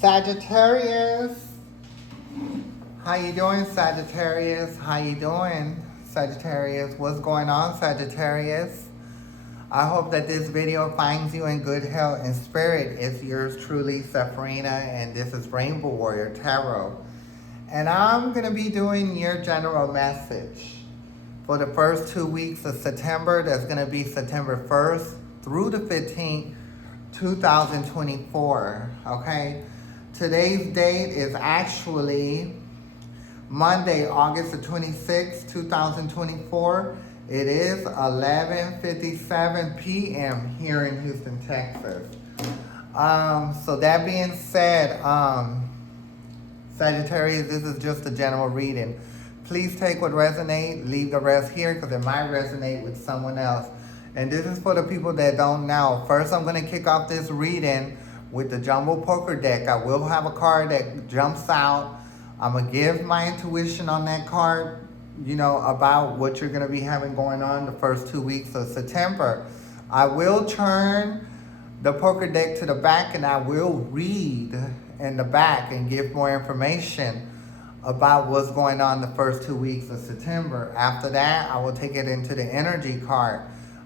Sagittarius, how you doing, Sagittarius? How you doing, Sagittarius? What's going on, Sagittarius? I hope that this video finds you in good health and spirit. It's yours truly, Sepharina, and this is Rainbow Warrior Tarot. And I'm going to be doing your general message for the first 2 weeks of September. That's going to be September 1st through the 15th, 2024, okay? Today's date is actually Monday, August the 26th, 2024. It is 11:57 p.m. here in Houston, Texas. So that being said, Sagittarius, this is just a general reading. Please take what resonates, leave the rest here because it might resonate with someone else. And this is for the people that don't know. First, I'm going to kick off this reading with the Jumbo Poker deck. I will have a card that jumps out. I'm going to give my intuition on that card, you know, about what you're going to be having going on the first 2 weeks of September. I will turn the poker deck to the back and I will read in the back and give more information about what's going on the first 2 weeks of September. After that, I will take it into the energy card.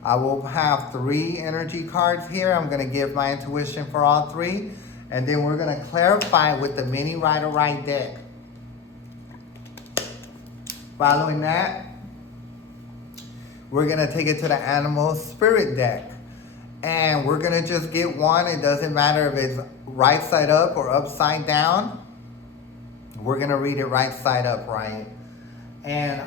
I will have 3 energy cards here. I'm going to give my intuition for all 3. And then we're going to clarify with the mini Rider-Right deck. Following that, we're going to take it to the Animal Spirit deck. And we're going to just get one. It doesn't matter if it's right side up or upside down. We're going to read it right side up, right? And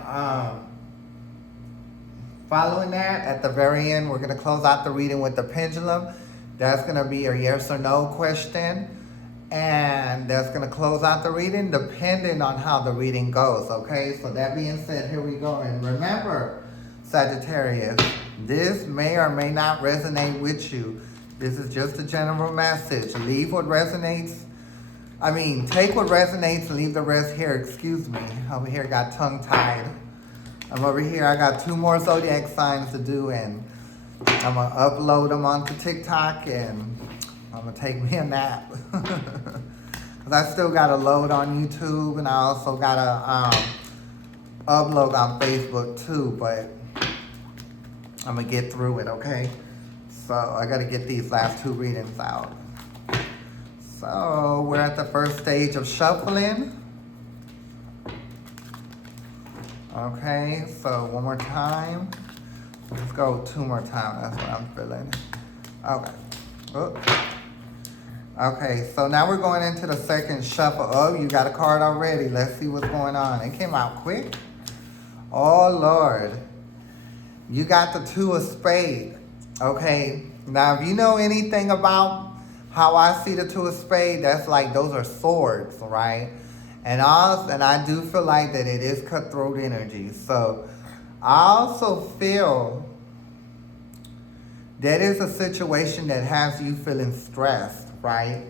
following that, at the very end, we're going to close out the reading with the pendulum. That's going to be a yes or no question. And that's going to close out the reading depending on how the reading goes, okay? So that being said, here we go. And remember, Sagittarius, this may or may not resonate with you. This is just a general message. Leave what resonates. Take what resonates, leave the rest here. Excuse me. Over here got tongue-tied. I'm over here. I got 2 more zodiac signs to do, and I'm going to upload them onto TikTok, and I'm going to take me a nap. Because I still got to load on YouTube, and I also got to upload on Facebook too, but I'm going to get through it, okay? So I got to get these last 2 readings out. So we're at the first stage of shuffling. Okay, so one more time. Let's go 2 more times. That's what I'm feeling. Okay. Oops. Okay, so now we're going into the second shuffle. Oh, you got a card already. Let's see what's going on. It came out quick. Oh, Lord. You got the 2 of Spades. Okay, now if you know anything about how I see the 2 of Spades, that's like those are swords, right? And I do feel like that it is cutthroat energy. So I also feel that is a situation that has you feeling stressed, right?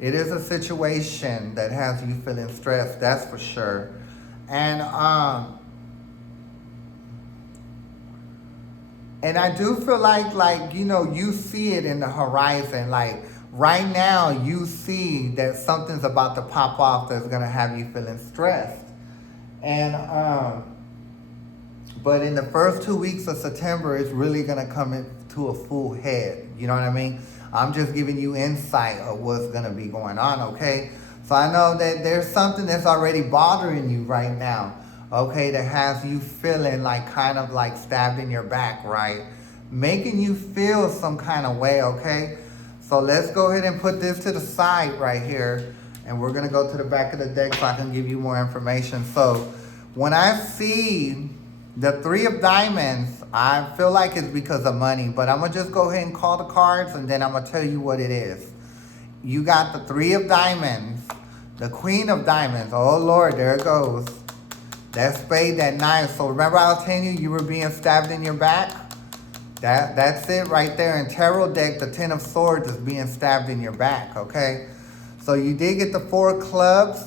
It is a situation that has you feeling stressed, that's for sure. And I do feel like, you know, you see it in the horizon. Like right now, you see that something's about to pop off that's going to have you feeling stressed. And, but in the first 2 weeks of September, it's really going to come into a full head. You know what I mean? I'm just giving you insight of what's going to be going on, okay? So I know that there's something that's already bothering you right now, okay, that has you feeling like kind of like stabbed in your back, right? Making you feel some kind of way, okay? So let's go ahead and put this to the side right here. And we're going to go to the back of the deck so I can give you more information. So when I see the 3 of Diamonds, I feel like it's because of money. But I'm going to just go ahead and call the cards and then I'm going to tell you what it is. You got the 3 of Diamonds, the Queen of Diamonds. Oh, Lord, there it goes. That spade, that knife. So remember I was telling you were being stabbed in your back? That's it right there. In tarot deck, the 10 of Swords is being stabbed in your back, okay? So you did get the 4 of Clubs,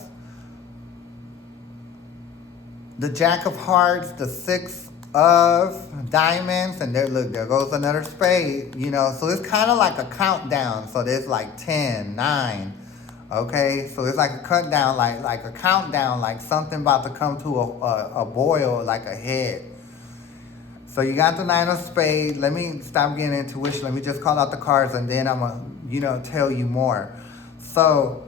the Jack of Hearts, the 6 of Diamonds, and there goes another spade, you know. So it's kind of like a countdown. So there's like 10, 9, Okay, so it's like a cut down, like a countdown, like something about to come to a boil, like a head. So you got the Nine of Spades. Let me stop getting intuition. Let me just call out the cards, and then I'm gonna, tell you more. So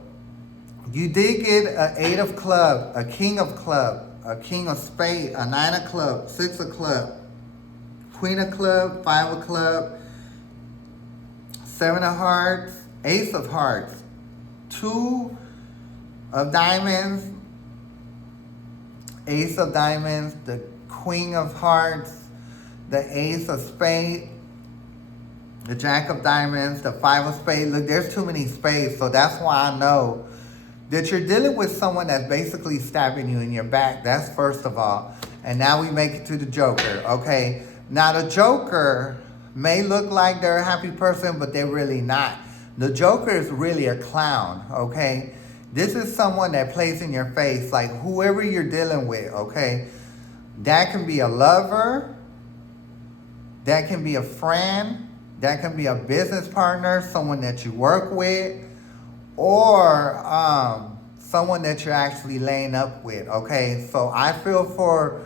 you did get an Eight of Club, a King of Club, a King of Spades, a Nine of Club, Six of Club, Queen of Club, Five of Club, Seven of Hearts, Ace of Hearts, Two of Diamonds, Ace of Diamonds, the Queen of Hearts, the Ace of Spades, the Jack of Diamonds, the Five of Spades. Look, there's too many spades, so that's why I know that you're dealing with someone that's basically stabbing you in your back. That's first of all. And now we make it to the Joker, okay? Now the Joker may look like they're a happy person, but they're really not. The Joker is really a clown, okay? This is someone that plays in your face, like whoever you're dealing with, okay? That can be a lover, that can be a friend, that can be a business partner, someone that you work with, or someone that you're actually laying up with, okay? So I feel for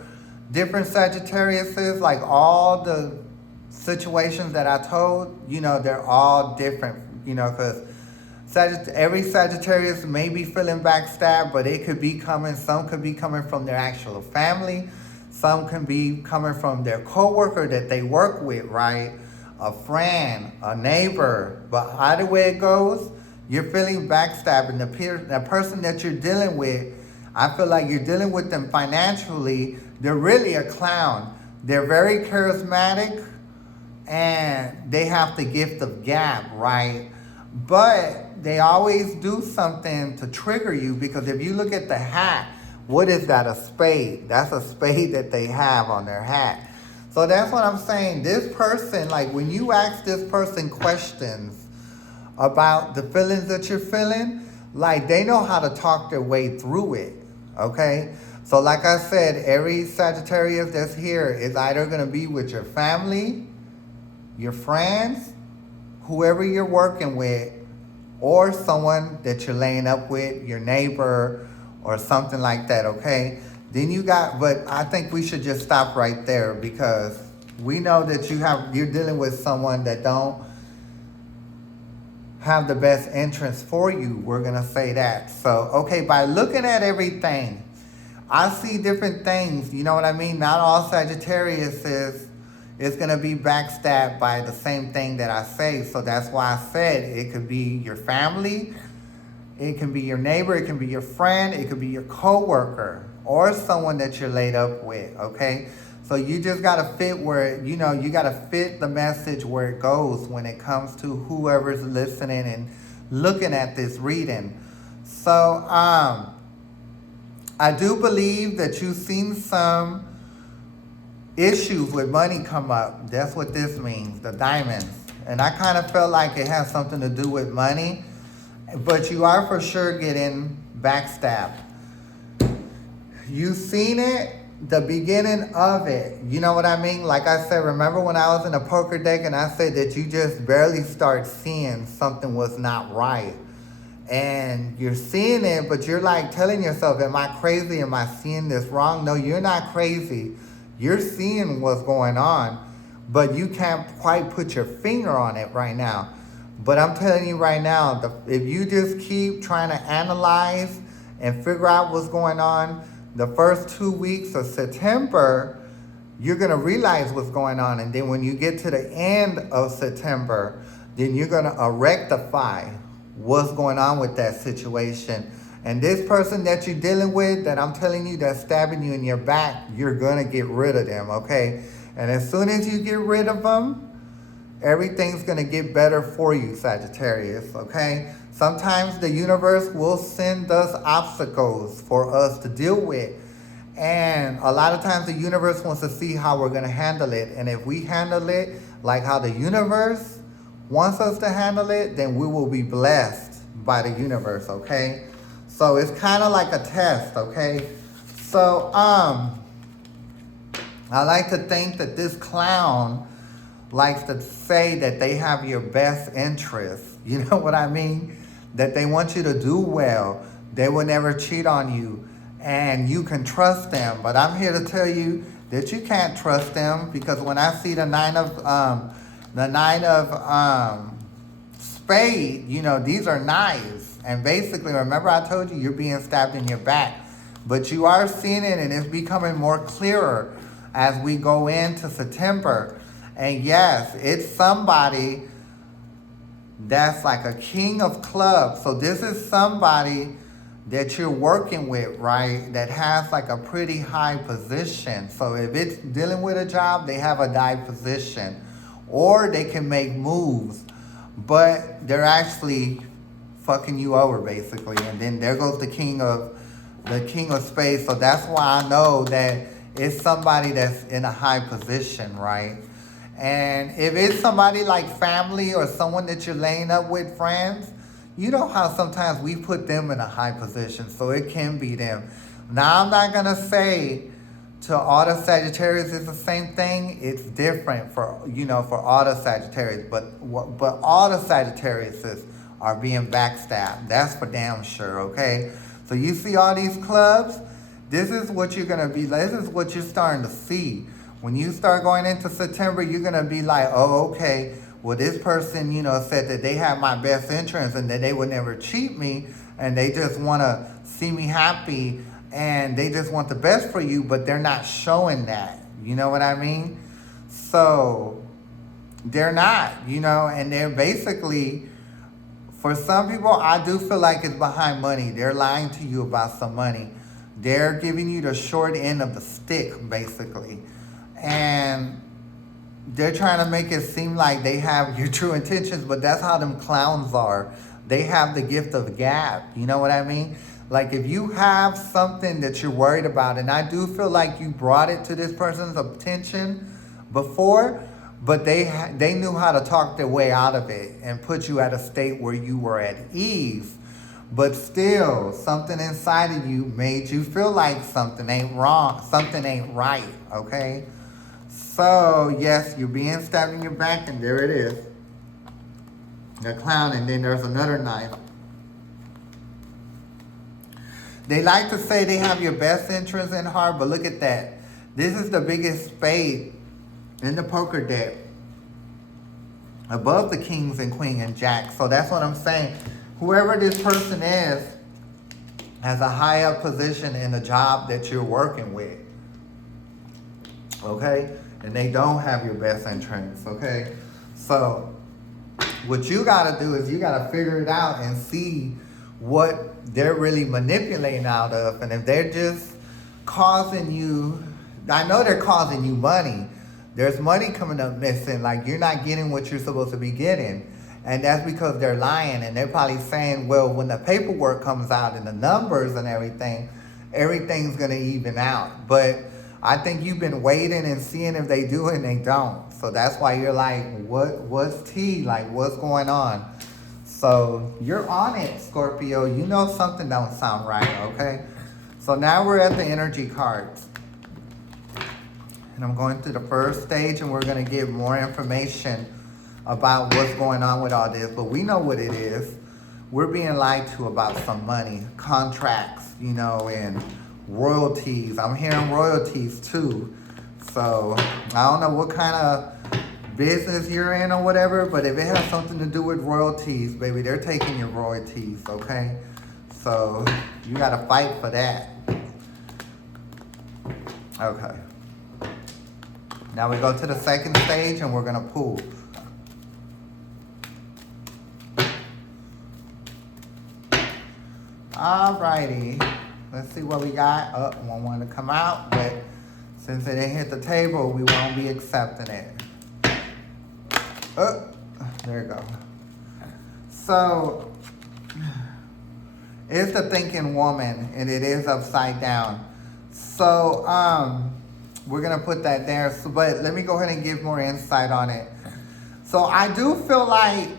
different Sagittariuses, like all the situations that I told, they're all different, because every Sagittarius may be feeling backstabbed, but it could be coming, some could be coming from their actual family, some can be coming from their coworker that they work with, right? A friend, a neighbor, but either way it goes, you're feeling backstabbing. The person that you're dealing with, I feel like you're dealing with them financially. They're really a clown. They're very charismatic, and they have the gift of gab, right? But they always do something to trigger you, because if you look at the hat, what is that? A spade. That's a spade that they have on their hat. So that's what I'm saying. This person, like when you ask this person questions about the feelings that you're feeling, like they know how to talk their way through it, okay? So like I said, every Sagittarius that's here is either going to be with your family, your friends, whoever you're working with, or someone that you're laying up with, your neighbor, or something like that, okay? Then but I think we should just stop right there, because we know that you're dealing with someone that don't have the best interest for you. We're gonna say that. So, okay, by looking at everything, I see different things, you know what I mean? Not all Sagittarius is gonna be backstabbed by the same thing that I say. So that's why I said it could be your family, it can be your neighbor, it can be your friend, it could be your coworker, or someone that you're laid up with, okay? So you just gotta fit you gotta fit the message where it goes when it comes to whoever's listening and looking at this reading. So I do believe that you've seen some issues with money come up. That's what this means, the diamonds. And I kind of felt like it has something to do with money, but you are for sure getting backstabbed. You've seen it, the beginning of it. You know what I mean? Like I said, remember when I was in a poker deck and I said that you just barely start seeing something was not right. And you're seeing it, but you're like telling yourself, am I crazy? Am I seeing this wrong? No, you're not crazy. You're seeing what's going on, but you can't quite put your finger on it right now. But I'm telling you right now, if you just keep trying to analyze and figure out what's going on, the first 2 weeks of September, you're going to realize what's going on. And then when you get to the end of September, then you're going to rectify what's going on with that situation. And this person that you're dealing with, that I'm telling you, that's stabbing you in your back, you're going to get rid of them, okay? And as soon as you get rid of them, everything's going to get better for you, Sagittarius, okay? Sometimes the universe will send us obstacles for us to deal with. And a lot of times the universe wants to see how we're going to handle it. And if we handle it like how the universe wants us to handle it, then we will be blessed by the universe, okay? So it's kind of like a test, okay? So I like to think that this clown likes to say that they have your best interest. You know what I mean? that they want you to do well. They will never cheat on you, and you can trust them. But I'm here to tell you that you can't trust them, because when I see the nine of spade, you know, these are knives. And basically, remember I told you you're being stabbed in your back. But you are seeing it, and it's becoming more clearer as we go into September. And yes, it's somebody that's like a king of clubs. So this is somebody that you're working with, right? That has like a pretty high position. So if it's dealing with a job, they have a high position. Or they can make moves, but they're actually fucking you over, basically. And then there goes the king of spades. So that's why I know that it's somebody that's in a high position, right? And if it's somebody like family or someone that you're laying up with, friends, you know how sometimes we put them in a high position, so it can be them. Now, I'm not gonna say to all the Sagittarius it's the same thing. It's different for all the Sagittarius, but all the Sagittarius are being backstabbed. That's for damn sure, okay? So you see all these clubs, this is what you're gonna be, this is what you're starting to see. When you start going into September, you're gonna be like, oh, okay, well, this person, said that they have my best interest and that they would never cheat me, and they just wanna see me happy, and they just want the best for you, but they're not showing that. You know what I mean? So they're not, and they're basically, for some people, I do feel like it's behind money. They're lying to you about some money. They're giving you the short end of the stick, basically. And they're trying to make it seem like they have your true intentions, but that's how them clowns are. They have the gift of the gab. You know what I mean? Like, if you have something that you're worried about, and I do feel like you brought it to this person's attention before, but they knew how to talk their way out of it and put you at a state where you were at ease. But still, something inside of you made you feel like something ain't wrong, something ain't right, okay? So, yes, you're being stabbed in your back, and there it is. The clown, and then there's another knife. They like to say they have your best interest in heart, but look at that. This is the biggest spade in the poker deck, above the kings and queen and jack. So that's what I'm saying. Whoever this person is has a high up position in the job that you're working with. Okay? And they don't have your best interests. Okay? So what you got to do is you got to figure it out and see what they're really manipulating out of. And if they're just causing you, I know they're causing you money. There's money coming up missing. Like, you're not getting what you're supposed to be getting. And that's because they're lying. And they're probably saying, well, when the paperwork comes out and the numbers and everything, everything's going to even out. But I think you've been waiting and seeing if they do and they don't. So that's why you're like, what's tea? Like, what's going on? So you're on it, Scorpio. You know something don't sound right, okay? So now we're at the energy cards. And I'm going through the first stage, and we're going to give more information about what's going on with all this. But we know what it is. We're being lied to about some money, contracts, and royalties. I'm hearing royalties too. So I don't know what kind of business you're in or whatever, but if it has something to do with royalties, baby, they're taking your royalties, okay? So you got to fight for that. Okay. Now we go to the second stage, and we're going to pull. Alrighty. Let's see what we got. Oh, one wanted to come out, but since it didn't hit the table, we won't be accepting it. Oh, there you go. So, it's the thinking woman, and it is upside down. So, we're going to put that there. So, but let me go ahead and give more insight on it. So, I do feel like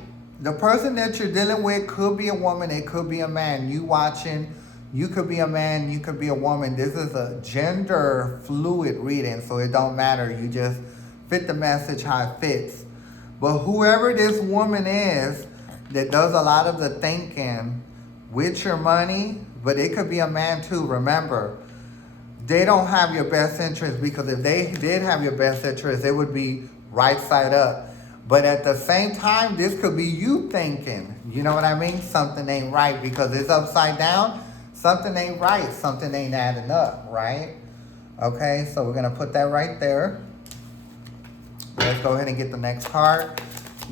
the person that you're dealing with could be a woman, it could be a man. You watching, you could be a man, you could be a woman. This is a gender fluid reading, so it don't matter. You just fit the message how it fits. But whoever this woman is, that does a lot of the thinking with your money, but it could be a man too. Remember, they don't have your best interest, because if they did have your best interest, it would be right side up. But at the same time, this could be you thinking, you know what I mean? Something ain't right because it's upside down. Something ain't right. Something ain't adding up, right? Okay, so we're going to put that right there. Let's go ahead and get the next card.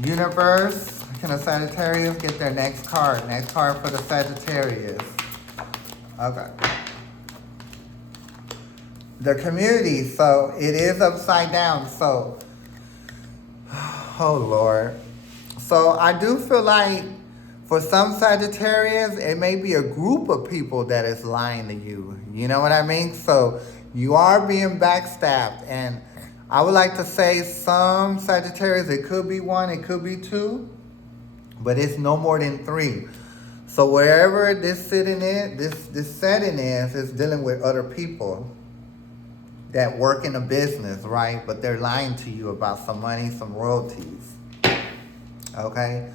Universe, can a Sagittarius get their next card? Next card for the Sagittarius. Okay. The community, so it is upside down, so, oh Lord. So I do feel like for some Sagittarius, it may be a group of people that is lying to you. You know what I mean? So you are being backstabbed. And I would like to say some Sagittarius, it could be one, it could be two, but it's no more than three. So wherever this setting is dealing with other people that work in a business, right? But they're lying to you about some money, some royalties. Okay?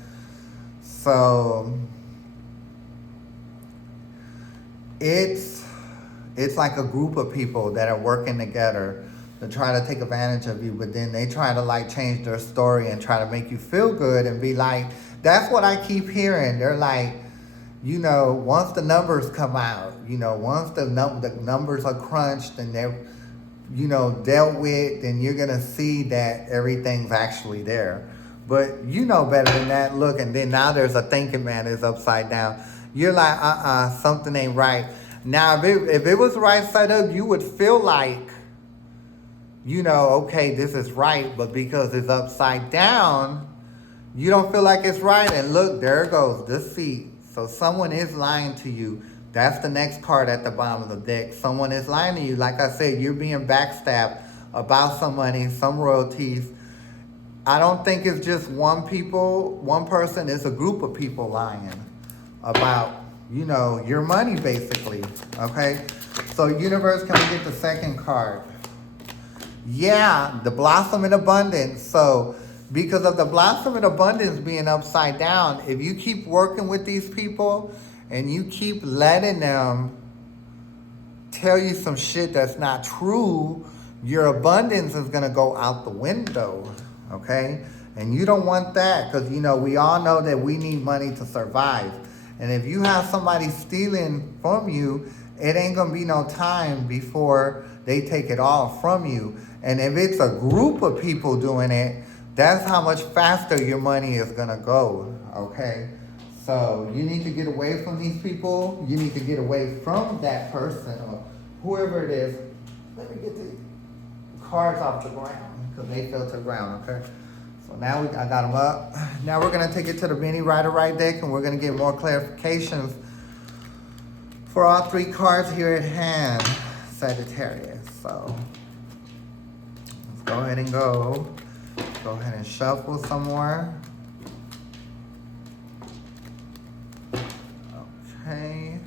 So it's like a group of people that are working together to try to take advantage of you, but then they try to like change their story and try to make you feel good and be like, that's what I keep hearing. They're like, you know, once the numbers come out, you know, once the numbers are crunched and they're, you know, dealt with, then you're gonna see that everything's actually there. But you know better than that. Look, and then now there's a thinking man is upside down. You're like, something ain't right. Now, if it was right side up, you would feel like, you know, okay, this is right, but because it's upside down, you don't feel like it's right. And look, there it goes, deceit. So someone is lying to you. That's the next card at the bottom of the deck. Someone is lying to you. Like I said, you're being backstabbed about some money, some royalties. I don't think it's just one person. It's a group of people lying about, you know, your money basically, okay? So universe, can we get the second card? Yeah, the blossom in abundance. So because of the blossom in abundance being upside down, if you keep working with these people and you keep letting them tell you some shit that's not true, your abundance is going to go out the window, okay? And you don't want that, because, you know, we all know that we need money to survive. And if you have somebody stealing from you, it ain't going to be no time before they take it all from you. And if it's a group of people doing it, that's how much faster your money is going to go, okay? So you need to get away from these people. You need to get away from that person or whoever it is. Let me get the cards off the ground because they fell to the ground, okay? So now I got them up. Now we're going to take it to the Benny Rider Right deck and we're going to get more clarifications for all three cards here at hand, Sagittarius. So let's go ahead and go. Go ahead and shuffle some more. Okay.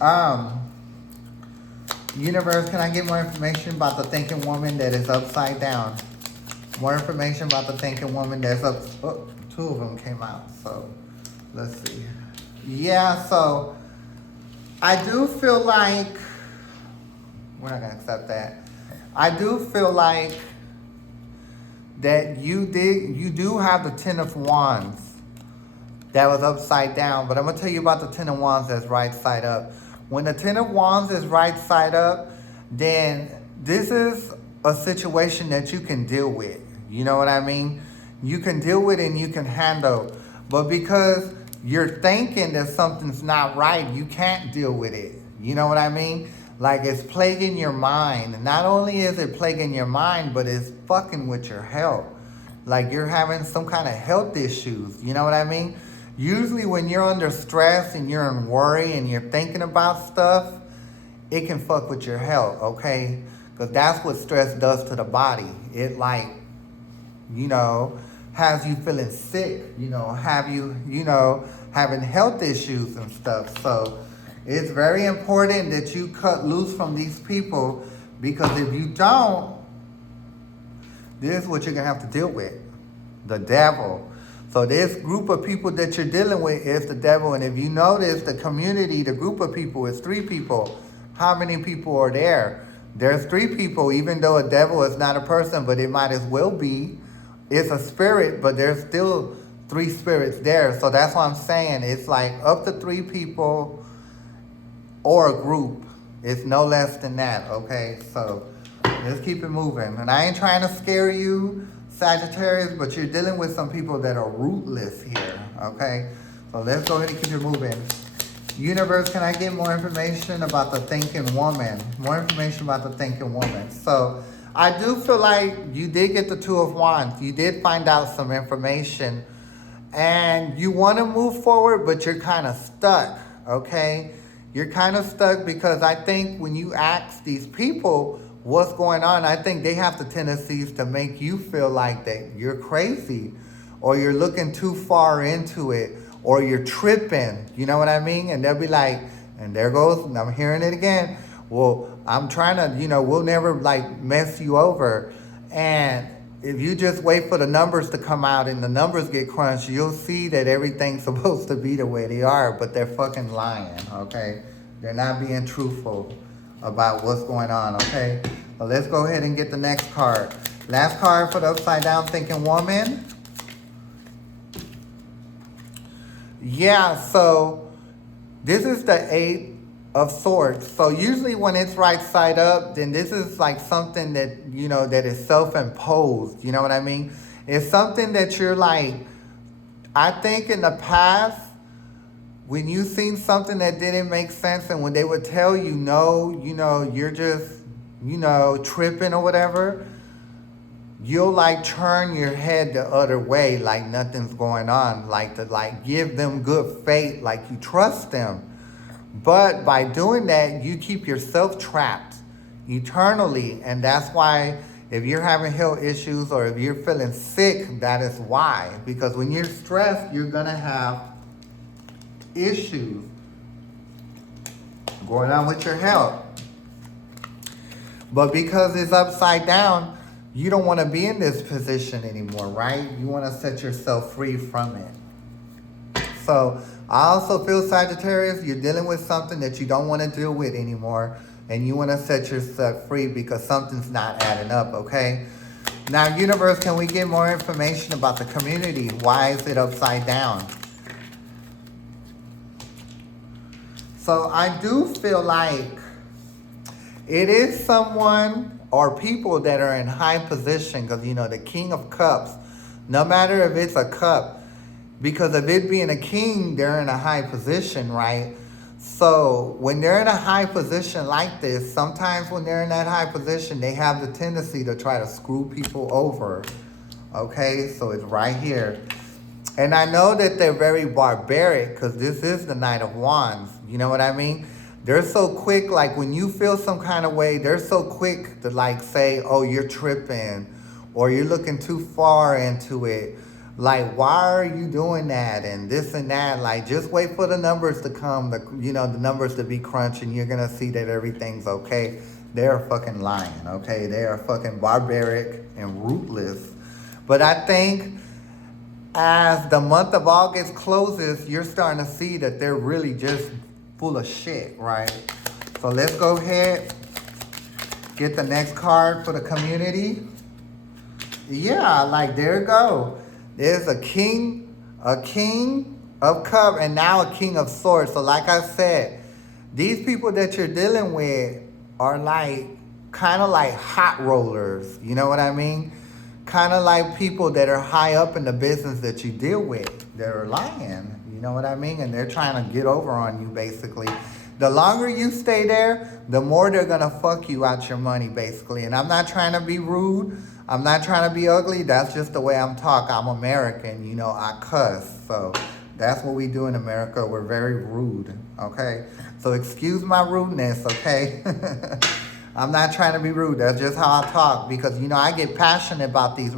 Oh. Universe, can I get more information about the thinking woman that is upside down? More information about the thinking woman that's up. Oh, two of them came out. So let's see. Yeah, so I do feel like we're not gonna accept that. I do feel like that you do have the Ten of Wands that was upside down, but I'm gonna tell you about the Ten of Wands that's right side up. When the Ten of Wands is right side up, then this is a situation that you can deal with. You know what I mean? You can deal with it and you can handle. But because you're thinking that something's not right, you can't deal with it. You know what I mean? Like it's plaguing your mind. And not only is it plaguing your mind, but it's fucking with your health. Like you're having some kind of health issues. You know what I mean? Usually when you're under stress and you're in worry and you're thinking about stuff, it can fuck with your health, okay? Because that's what stress does to the body. It like, you know, has you feeling sick, you know, have you, you know, having health issues and stuff. So it's very important that you cut loose from these people, because if you don't, this is what you're going to have to deal with. the devil. So this group of people that you're dealing with is the devil. And if you notice, the community, the group of people is 3 people. How many people are there? There's 3 people, even though a devil is not a person, but it might as well be. It's a spirit, but there's still 3 spirits there. So that's what I'm saying. It's like up to 3 people or a group. It's no less than that, okay? So let's keep it moving. And I ain't trying to scare you, Sagittarius, but you're dealing with some people that are rootless here, okay? So let's go ahead and keep it moving. Universe, can I get more information about the thinking woman? More information about the thinking woman. So I do feel like you did get the 2 of Wands. You did find out some information. And you want to move forward, but you're kind of stuck, okay? You're kind of stuck because I think when you ask these people what's going on, I think they have the tendencies to make you feel like that you're crazy or you're looking too far into it or you're tripping, you know what I mean? And they'll be like, and there goes, and I'm hearing it again, well, I'm trying to, we'll never like mess you over. And if you just wait for the numbers to come out and the numbers get crunched, you'll see that everything's supposed to be the way they are, but they're fucking lying, okay? They're not being truthful about what's going on, okay? Well, let's go ahead and get the next card. Last card for the upside down thinking woman. Yeah, so this is the 8 of Swords. So usually when it's right side up, then this is like something that, that is self-imposed. You know what I mean? It's something that you're like, I think in the past, when you seen something that didn't make sense and when they would tell you, no, you're just, tripping or whatever, you'll like turn your head the other way like nothing's going on, like to like give them good faith, like you trust them. But by doing that, you keep yourself trapped eternally. And that's why if you're having health issues or if you're feeling sick, that is why. Because when you're stressed, you're going to have issues going on with your health. But because it's upside down, you don't want to be in this position anymore, right? You want to set yourself free from it. So I also feel, Sagittarius, you're dealing with something that you don't want to deal with anymore. And you want to set yourself free because something's not adding up, okay? Now, universe, can we get more information about the community? Why is it upside down? So I do feel like it is someone or people that are in high position because, the King of Cups, no matter if it's a cup, because of it being a king, they're in a high position, right? So when they're in a high position like this, sometimes when they're in that high position, they have the tendency to try to screw people over, okay? So it's right here. And I know that they're very barbaric because this is the Knight of Wands. You know what I mean? They're so quick, like when you feel some kind of way, they're so quick to like say, oh, you're tripping or you're looking too far into it. Like, why are you doing that? And this and that. Like, just wait for the numbers to come, the numbers to be crunched, and you're going to see that everything's okay. They're fucking lying, okay? They are fucking barbaric and ruthless. But I think as the month of August closes, you're starting to see that they're really just full of shit, right? So let's go ahead, get the next card for the community. Yeah, like there you go. There's a king of cups, and now a king of swords. So like I said, these people that you're dealing with are like, kind of like hot rollers. You know what I mean? Kind of like people that are high up in the business that you deal with. That are lying. You know what I mean? And they're trying to get over on you, basically. The longer you stay there, the more they're going to fuck you out your money, basically. And I'm not trying to be rude. I'm not trying to be ugly. That's just the way I'm talking. I'm American, I cuss. So that's what we do in America. We're very rude, okay? So excuse my rudeness, okay? I'm not trying to be rude. That's just how I talk because, I get passionate about these.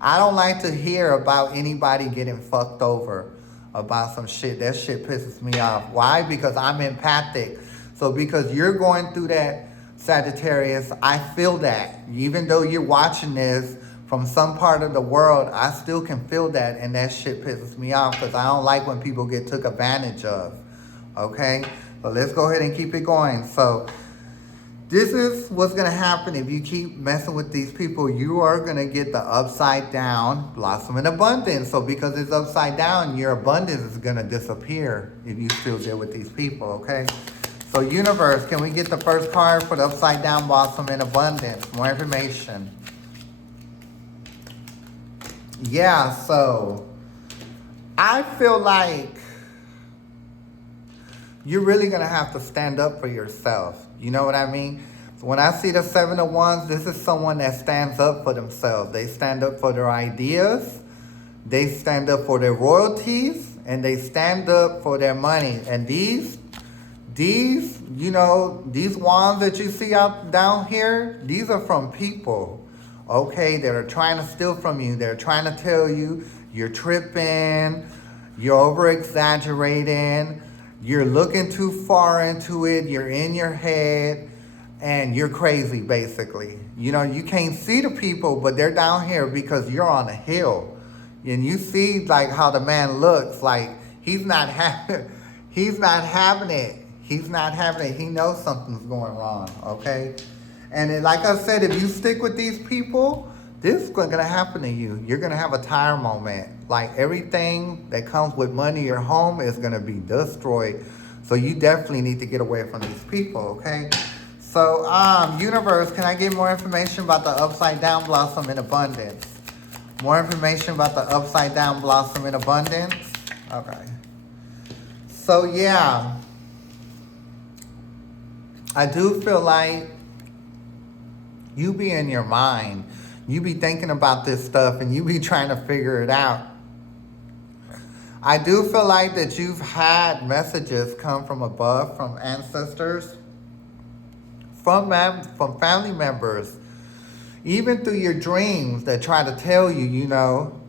I don't like to hear about anybody getting fucked over about some shit. That shit pisses me off. Why? Because I'm empathic. So because you're going through that, Sagittarius, I feel that. Even though you're watching this from some part of the world, I still can feel that, and that shit pisses me off because I don't like when people get took advantage of. Okay? But let's go ahead and keep it going. So this is what's going to happen if you keep messing with these people. You are going to get the upside down blossom in abundance. So because it's upside down, your abundance is going to disappear if you still deal with these people, okay? So universe, can we get the first card for the upside down blossom in abundance? More information. Yeah, so I feel like you're really going to have to stand up for yourself. You know what I mean? So when I see the 7 of Wands, this is someone that stands up for themselves. They stand up for their ideas. They stand up for their royalties. And they stand up for their money. And these wands that you see out down here, these are from people, okay, that are trying to steal from you. They're trying to tell you you're tripping, you're over-exaggerating, you're looking too far into it, you're in your head, and you're crazy, basically. You know, you can't see the people, but they're down here because you're on a hill. And you see, like, how the man looks, like, he's not having it. He's not having it. He knows something's going wrong, okay? And like I said, if you stick with these people, this is going to happen to you. You're going to have a tire moment. Like, everything that comes with money, your home is going to be destroyed. So you definitely need to get away from these people, okay? So, universe, can I get more information about the upside down blossom in abundance? More information about the upside down blossom in abundance? Okay. So, yeah. I do feel like you be in your mind. You be thinking about this stuff and you be trying to figure it out. I do feel like that you've had messages come from above, from ancestors, from family members, even through your dreams that try to tell you, you know,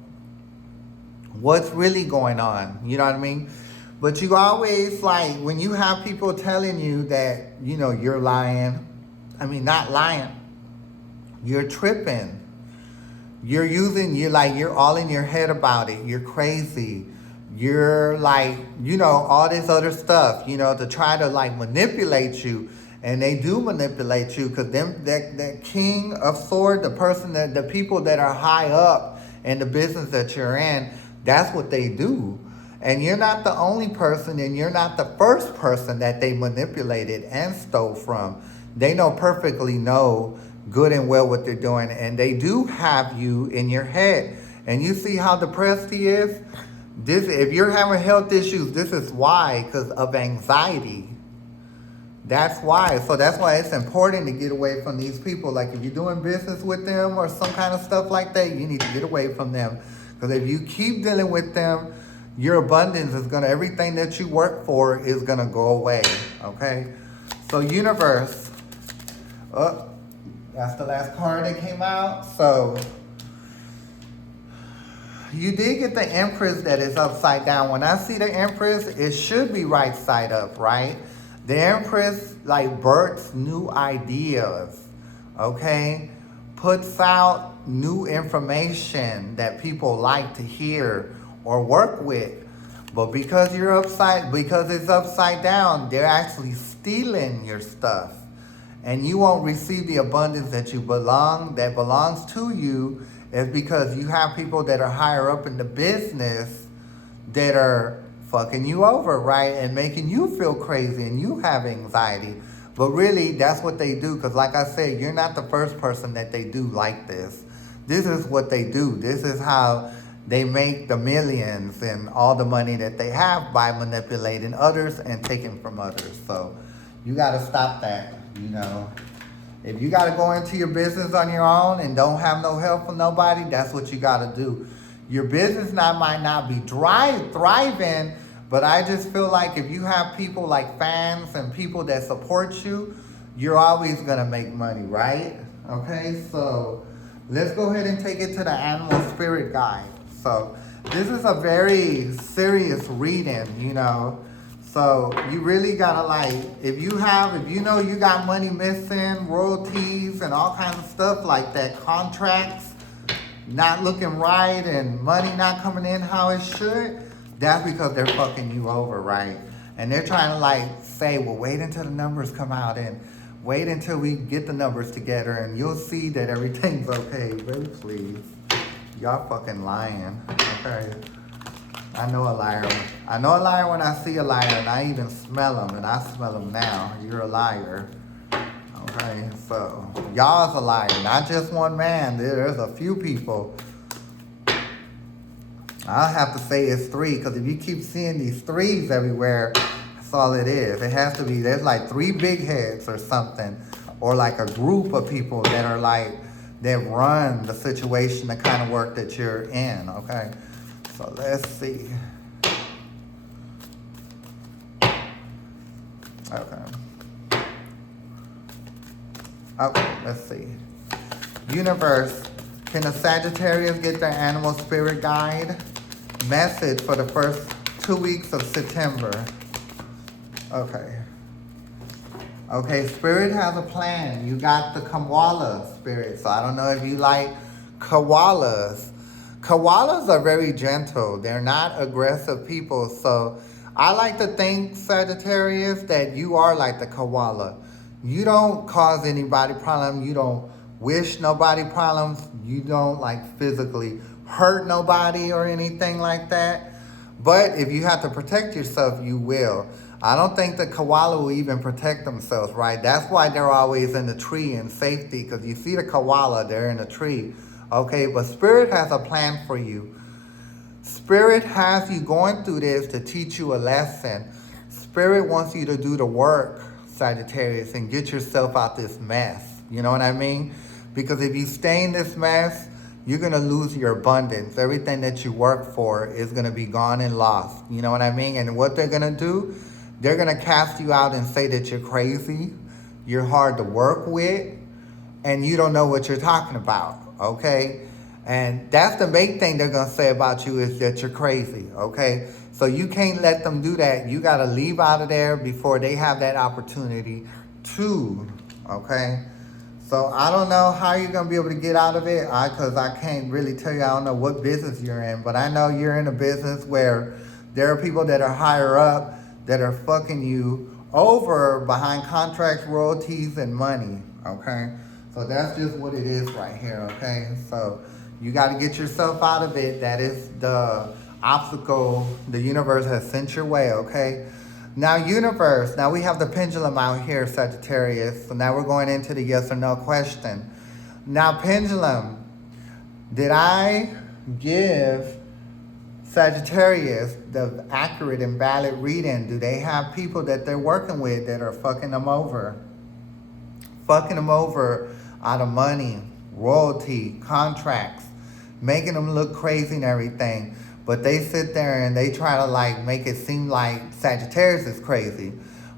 what's really going on. You know what I mean? But you always, like, when you have people telling you that, you know, you're lying, I mean, not lying, you're tripping. You're all in your head about it. You're crazy. You're like, you know, all this other stuff, you know, to try to like manipulate you. And they do manipulate you because that king of swords, the people that are high up in the business that you're in, that's what they do. And you're not the only person, and you're not the first person that they manipulated and stole from. They perfectly know good and well what they're doing, and they do have you in your head. And you see how depressed he is? If you're having health issues, this is why, because of anxiety. That's why. So that's why it's important to get away from these people. Like, if you're doing business with them or some kind of stuff like that, you need to get away from them. Because if you keep dealing with them, your abundance is everything that you work for is gonna go away, okay? So universe, that's the last card that came out. So you did get the Empress that is upside down. When I see the Empress, it should be right side up, right? The Empress, like, births new ideas, okay? Puts out new information that people like to hear or work with. But because it's upside down, they're actually stealing your stuff. And you won't receive the abundance that belongs to you, is because you have people that are higher up in the business that are fucking you over, right? And making you feel crazy and you have anxiety. But really, that's what they do. Because like I said, you're not the first person that they do like this. This is what they do. This is how they make the millions and all the money that they have by manipulating others and taking from others. So you got to stop that, you know. If you got to go into your business on your own and don't have no help from nobody, that's what you got to do. Your business might not be thriving, but I just feel like if you have people like fans and people that support you, you're always going to make money, right? Okay, so let's go ahead and take it to the animal spirit guide. So this is a very serious reading, you know. So you really gotta, like, if you know you got money missing, royalties and all kinds of stuff like that, contracts, not looking right and money not coming in how it should, that's because they're fucking you over, right? And they're trying to like say, well, wait until the numbers come out and wait until we get the numbers together and you'll see that everything's okay. Baby, please. Y'all fucking lying, okay? I know a liar. I know a liar when I see a liar, and I even smell them, and I smell them now. You're a liar. Okay, so y'all's a liar, not just one man. There's a few people. I'll have to say it's three, because if you keep seeing these threes everywhere, that's all it is. It has to be, there's like three big heads or something, or like a group of people that are like, that run the situation, the kind of work that you're in, okay? So let's see. Okay, let's see. Universe, can the Sagittarius get their animal spirit guide? Message for the first 2 weeks of September. Okay. Okay, Spirit has a plan. You got the koala spirit. So I don't know if you like koalas. Koalas are very gentle. They're not aggressive people. So I like to think, Sagittarius, that you are like the koala. You don't cause anybody problems. You don't wish nobody problems. You don't like physically hurt nobody or anything like that. But if you have to protect yourself, you will. I don't think the koala will even protect themselves, right? That's why they're always in the tree in safety, because you see the koala, they're in a tree. Okay, but Spirit has a plan for you. Spirit has you going through this to teach you a lesson. Spirit wants you to do the work, Sagittarius, and get yourself out this mess. You know what I mean? Because if you stay in this mess, you're going to lose your abundance. Everything that you work for is going to be gone and lost. You know what I mean? And what they're going to do, they're going to cast you out and say that you're crazy, you're hard to work with, and you don't know what you're talking about, okay? And that's the main thing they're going to say about you, is that you're crazy, okay? So you can't let them do that. You got to leave out of there before they have that opportunity to, okay? So I don't know how you're going to be able to get out of it, because I can't really tell you. I don't know what business you're in, but I know you're in a business where there are people that are higher up that are fucking you over behind contracts, royalties, and money, okay? So that's just what it is right here, okay? So you got to get yourself out of it. That is the obstacle the universe has sent your way, okay? Now, universe, now we have the pendulum out here, Sagittarius. So now we're going into the yes or no question. Now, pendulum, did I give Sagittarius the accurate and valid reading? Do they have people that they're working with that are fucking them over? Fucking them over out of money, royalty, contracts, making them look crazy and everything. But they sit there and they try to like make it seem like Sagittarius is crazy.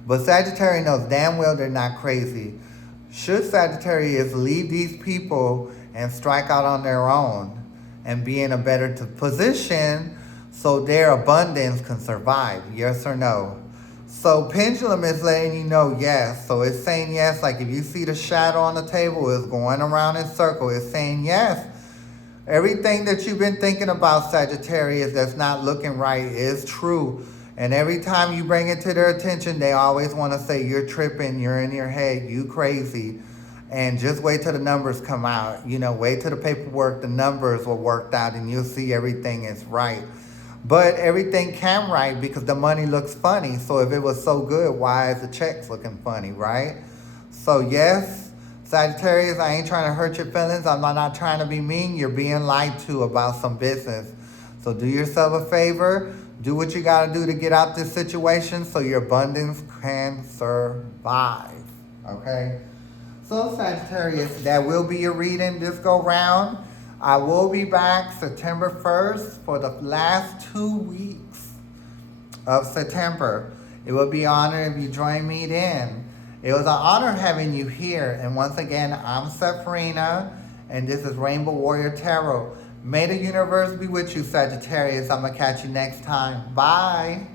But Sagittarius knows damn well they're not crazy. Should Sagittarius leave these people and strike out on their own and be in a better position so their abundance can survive? Yes or no? So pendulum is letting you know yes. So it's saying yes. Like if you see the shadow on the table, it's going around in circles. It's saying yes. Everything that you've been thinking about, Sagittarius, that's not looking right is true. And every time you bring it to their attention, they always want to say you're tripping, you're in your head, you crazy. And just wait till the numbers come out. You know, wait till the paperwork, the numbers will work out, and you'll see everything is right. But everything can right because the money looks funny. So if it was so good, why is the checks looking funny, right? So yes, Sagittarius, I ain't trying to hurt your feelings. I'm not trying to be mean. You're being lied to about some business. So do yourself a favor. Do what you got to do to get out this situation so your abundance can survive. Okay? So Sagittarius, that will be your reading this go round. I will be back September 1st for the last 2 weeks of September. It will be an honor if you join me then. It was an honor having you here. And once again, I'm Sepharina, and this is Rainbow Warrior Tarot. May the universe be with you, Sagittarius. I'm going to catch you next time. Bye.